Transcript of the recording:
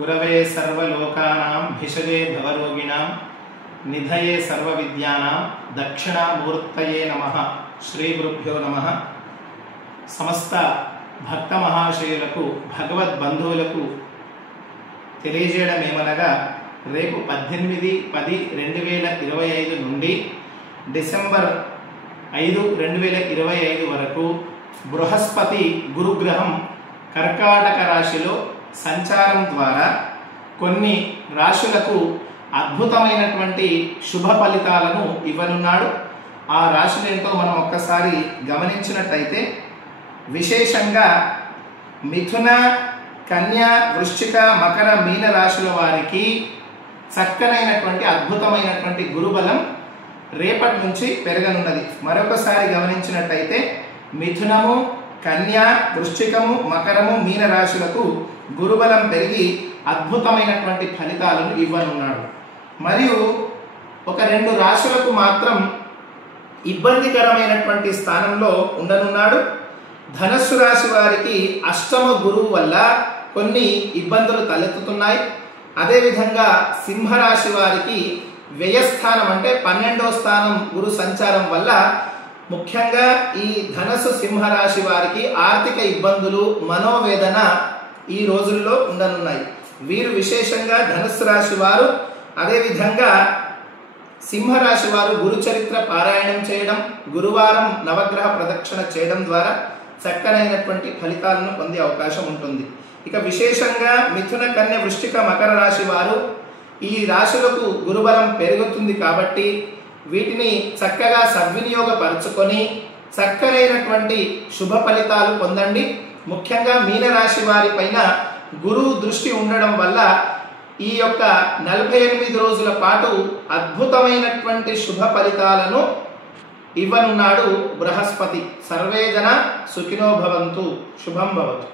गुरवे सर्वलोकानां भिषजे भवरोगिणां निधये सर्वविद्यानां दक्षिणामूर्तये नमः। श्री गुरुभ्यो नमः। समस्त భక్త మహాశయులకు భగవద్బంధువులకు తెలియజేయడం ఏమనగా రేపు 18-10-2025 నుండి డిసెంబర్ 5-2025 వరకు బృహస్పతి గురుగ్రహం కర్కాటక రాశిలో సంచారం ద్వారా కొన్ని రాశులకు అద్భుతమైనటువంటి శుభ ఫలితాలను ఇవ్వనున్నాడు. ఆ రాశులేంటో మనం ఒక్కసారి గమనించినట్లయితే విశేషంగా మిథున, కన్య, వృశ్చిక, మకర, మీన రాశుల వారికి చక్కనైనటువంటి అద్భుతమైనటువంటి గురుబలం రేపటి నుంచి పెరగనున్నది. మరొకసారి గమనించినట్లయితే మిథునము, కన్య, వృశ్చికము, మకరము, మీన రాశులకు గురుబలం పెరిగి అద్భుతమైనటువంటి ఫలితాలను ఇవ్వనున్నాడు. మరియు ఒక 2 రాశులకు మాత్రం ఇబ్బందికరమైనటువంటి స్థానంలో ఉండనున్నాడు. ధనస్సు రాశి వారికి అష్టమ గురువు వల్ల కొన్ని ఇబ్బందులు తలెత్తుతున్నాయి. అదేవిధంగా సింహరాశి వారికి వ్యయస్థానం అంటే 12వ స్థానం గురు సంచారం వల్ల ముఖ్యంగా ఈ ధనస్సు సింహరాశి వారికి ఆర్థిక ఇబ్బందులు, మనోవేదన ఈ రోజుల్లో ఉండనున్నాయి. వీరు విశేషంగా ధనుస్సు రాశి వారు, అదేవిధంగా సింహరాశి వారు గురు చరిత్ర పారాయణం చేయడం, గురువారం నవగ్రహ ప్రదక్షిణ చేయడం ద్వారా చక్కనైనటువంటి ఫలితాలను పొందే అవకాశం ఉంటుంది. ఇక విశేషంగా మిథున, కన్య, వృశ్చిక, మకర రాశి వారు ఈ రాశులకు గురుబలం పెరుగుతుంది కాబట్టి వీటిని చక్కగా సద్వినియోగపరచుకొని చక్కనైనటువంటి శుభ ఫలితాలు పొందండి. ముఖ్యంగా మీనరాశి వారి పైన గురువు దృష్టి ఉండడం వల్ల ఈ యొక్క 48 రోజుల పాటు అద్భుతమైనటువంటి శుభ ఫలితాలను ఇవ్వనున్నాడు బృహస్పతి. సర్వే జన సుఖినో భవంతు. శుభం భవతు.